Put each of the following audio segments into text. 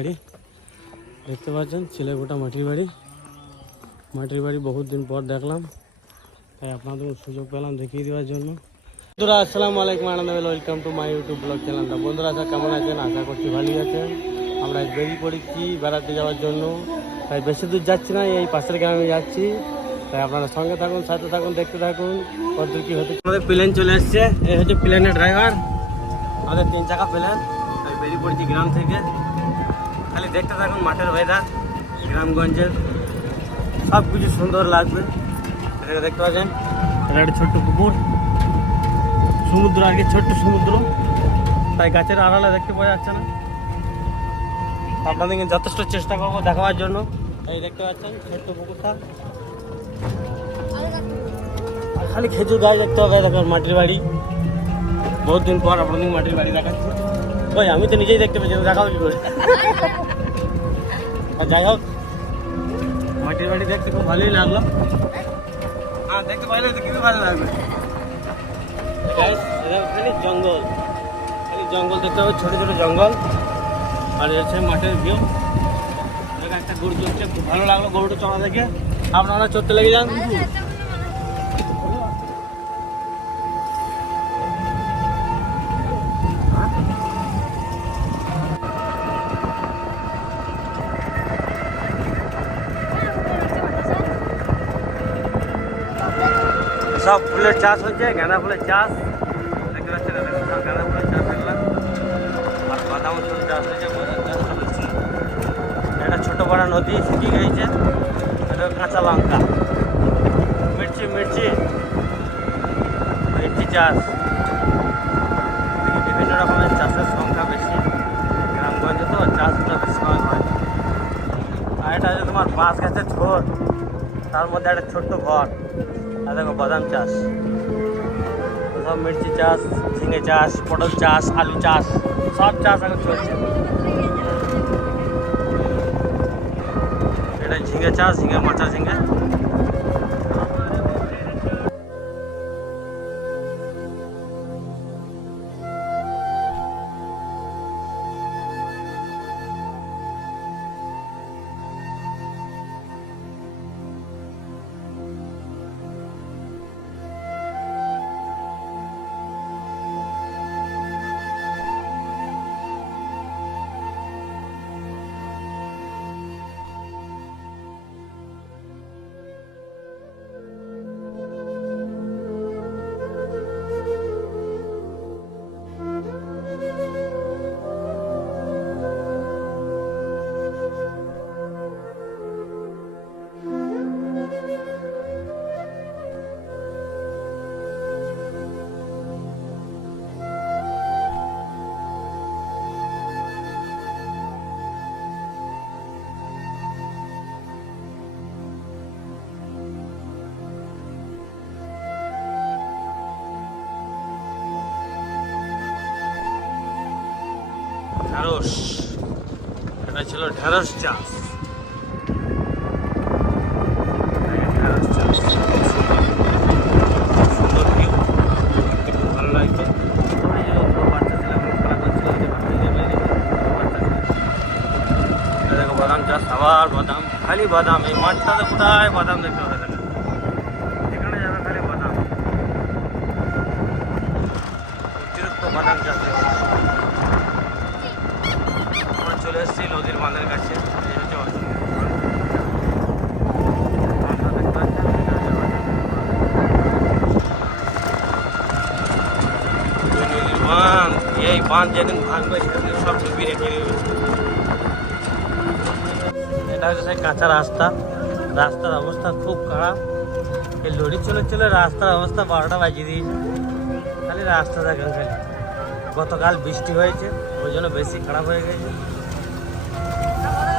বাড়ি। দেখতে পাচ্ছেন, ছেলে গোটা মাটির বাড়ি। মাটির বাড়ি বহুত দিন পর দেখলাম। তাই আপনাদের সুযোগ পেলাম দেখিয়ে দেওয়ার জন্য। বন্ধুরা, আসসালামু আলাইকুম, আনন্দ welcome to my YouTube blog চ্যানেলটা বন্ধুরা আচ্ছা কেমন আছেন? আশা করছি ভালোই আছেন। আমরা বেরিয়ে পড়েছি বেড়াতে যাওয়ার জন্য। তাই বেশি দূর যাচ্ছি না, এই পাশের গ্রামে যাচ্ছি। তাই আপনারা সঙ্গে থাকুন, সাথে থাকুন, দেখতে থাকুন কতদূর কী হতে আমাদের প্লেন চলে এসছে এই হচ্ছে প্লেনের ড্রাইভার আমাদের তিন চাকা প্লেন তাই বেরিয়ে পড়েছি গ্রাম থেকে। খালি দেখতে থাকুন মাঠের ওয়েদার গ্রামগঞ্জের সব কিছু সুন্দর লাগবে। এটাকে দেখতে পাচ্ছেন। এটা একটা ছোট্ট পুকুর। সমুদ্র কি, ছোট্ট সমুদ্র। তাই গাছের আড়ালে দেখতে পাওয়া যাচ্ছে না। আপনাদেরকে যথেষ্ট চেষ্টা করব দেখাবার জন্য। এই দেখতে পাচ্ছেন, ছোট্ট পুকুরটা। খালি খেজুর গাছ দেখতে হবে দেখুন মাটির বাড়ি। বহুত দিন পর আপনাদের মাটির বাড়ি দেখাচ্ছি। ওই আমি তো নিজেই দেখতে পেয়েছি দেখাবো কি করে আর যাই হোক। মাটির বাড়ি দেখতে খুব ভালোই লাগল। হ্যাঁ দেখতে পাইলে তো খুবই ভালো লাগবে। খালি জঙ্গল। খালি জঙ্গল দেখতে হবে ছোটো ছোটো জঙ্গল। আর হচ্ছে মাঠের ভিউ একটা গরু চড়ছে খুব ভালো লাগল গরুটা চড়া দেখে। আপনারা চড়তে লেগে যান। সব ফুলের চাষ হচ্ছে, গাঁদা ফুলের চাষ। দেখতে পাচ্ছেন গাঁদা ফুলের চাষ দেখলাম আর বাদাম ফুল চাষ হয়েছে এটা ছোটো বড় নদী শুকিয়ে গেছে, এটা কাঁচা লঙ্কা। মির্চি মির্চি। মির্চি চাষ। বিভিন্ন রকমের চাষের সংখ্যা বেশি। গ্রামগঞ্জে তো চাষগুলো বেশিরভাগ হয় আর এটা হচ্ছে তোমার বাঁশ গাছের ছোট তার মধ্যে একটা ছোট্ট ঘর। আর দেখো বাদাম চাষ। সব মির্চি চাষ, ঝিঙে চাষ, পটল চাষ, আলু চাষ, সব চাষ এখন চলছে। এটা ঝিঙে চাষ, ঝিঙে, মাচা ঝিঙে। ঢেঁড়স। এটা ছিল ঢেঁড়স চাষ। ঢেঁড়স চাষ সুন্দর ভালো। এই দেখো বাদাম চাষ আবার বাদাম খালি বাদাম। এই মাঠটাতে কোথায়? বাদাম দেখতে হবে দেখো এখানে যাবে খালি বাদাম অতিরিক্ত বাদাম চাষ হচ্ছে। আমরা চলে এসেছি নদীর বাঁধের কাছে এই হচ্ছে অসুবিধা। বাঁধটা দেখতে পাচ্ছেন? এটা হচ্ছে নদীর বাঁধ। এই নদীর বাঁধ এই বাঁধ যেদিন ভাঙবে সেদিন সব ডুবিয়ে রেখে এটা হচ্ছে কাঁচা রাস্তা। রাস্তার অবস্থা খুব খারাপ। এই লরি চলে চলে রাস্তার অবস্থা বারোটা বাজিয়ে দিয়েছে। খালি রাস্তা দেখেন খালি। গতকাল বৃষ্টি হয়েছে, ওই জন্য বেশি খারাপ হয়ে গেছে।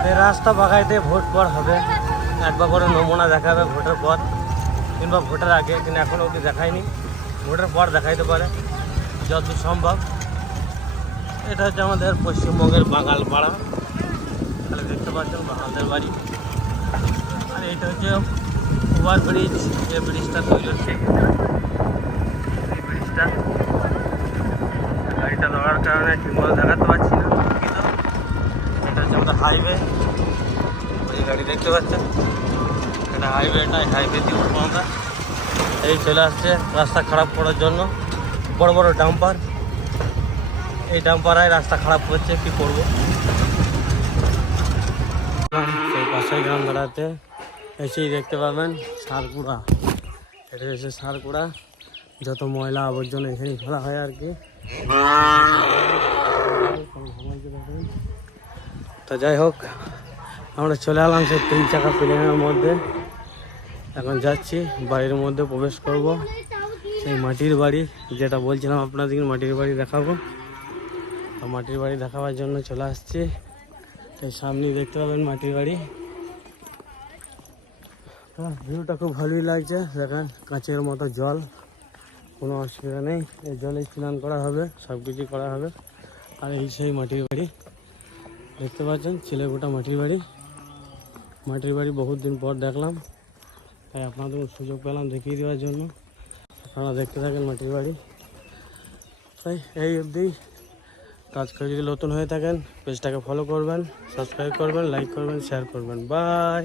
এই রাস্তা বাগাইতে ভোট পর হবে। একবার করে নমুনা দেখাবে ভোটের পর। কিংবা ভোটের আগে, কিন্তু এখনও অবধি দেখায়নি। ভোটের পর দেখাইতে পারে। যত সম্ভব। এটা হচ্ছে আমাদের পশ্চিমবঙ্গের বাঙাল পাড়া তাহলে দেখতে পাচ্ছেন বাঙালদের বাড়ি। আর এটা হচ্ছে ওভার ব্রিজ, যে ব্রিজটা তৈরি হচ্ছে। এই ব্রিজটা। গাড়িটা লড়ার কারণে ঠিকমতো দেখাতে পারছি না। কিন্তু এটা হচ্ছে আমাদের হাইওয়ে। যে গাড়ি দেখতে পাচ্ছেন। এটা হাইওয়ে নয় হাইওয়ে দিয়ে উঠবো আমরা। এই চলে আসছে রাস্তা খারাপ করার জন্য। বড় বড় ডাম্পার। এই ডাম্পারায় রাস্তা খারাপ করছে কি করব? সেই পাশের গ্রাম দাঁড়াতে এসেই দেখতে পাবেন সারকুড়া। এটা হচ্ছে সারকুড়া। যত ময়লা আবর্জনা এখানেই ফেলা হয় আর কি। তো যাই হোক, আমরা চলে এলাম সেই তিন চাকা প্লেনের মধ্যে। এখন যাচ্ছি, বাড়ির মধ্যে প্রবেশ করব। সেই মাটির বাড়ি, যেটা বলছিলাম আপনাদেরকে, মাটির বাড়ি দেখাবো। তো মাটির বাড়ি দেখাবার জন্য চলে আসছি। এই সামনেই দেখতে পাবেন মাটির বাড়ি। ভিউটা খুব ভালোই লাগছে, দেখেন, কাঁচের মতো জল। কোনো অসুবিধা নেই, এই জলে স্নান করা হবে সব কিছুই করা হবে। আর এই সেই মাটির বাড়ি, দেখতে পাচ্ছেন ছেলেগোটা মাটির বাড়ি। মাটির বাড়ি বহুত দিন পর দেখলাম, তাই আপনাদের সুযোগ পেলাম দেখিয়ে দেওয়ার জন্য। আপনারা দেখতে থাকেন মাটির বাড়ি। তাই এই অবধি কাজ করে যদি নতুন হয়ে থাকেন, পেজটাকে ফলো করবেন সাবস্ক্রাইব করবেন লাইক করবেন শেয়ার করবেন। বাই